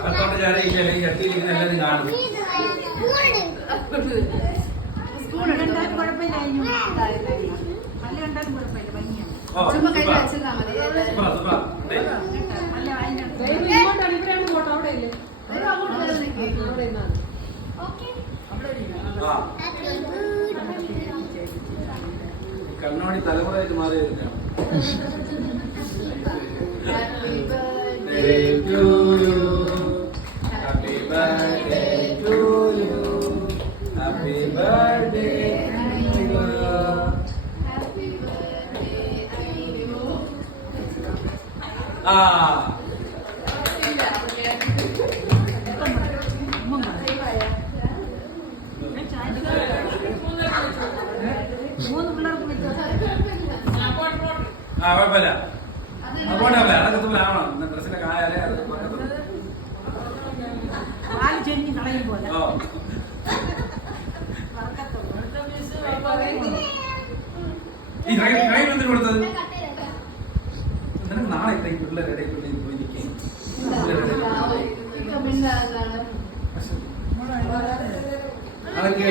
അകത്തോട്ട് ചാടി എത്തിയിരിക്കുന്ന എല്ലാവരും കാണും. കണ്ണോടി തലമുറയായിട്ട് മാറിയിരിക്കാം. Happy birthday to you. Happy birthday to you. Happy birthday to you. കുഴപ്പമില്ല. അതുകൊണ്ടല്ല അതൊക്കെ ആവണം. ഡ്രസ്സിന്റെ കായാലേ അത് കൊടുത്തത് നാളെ പിള്ളേരുടെ പോയിരിക്കും. അതൊക്കെ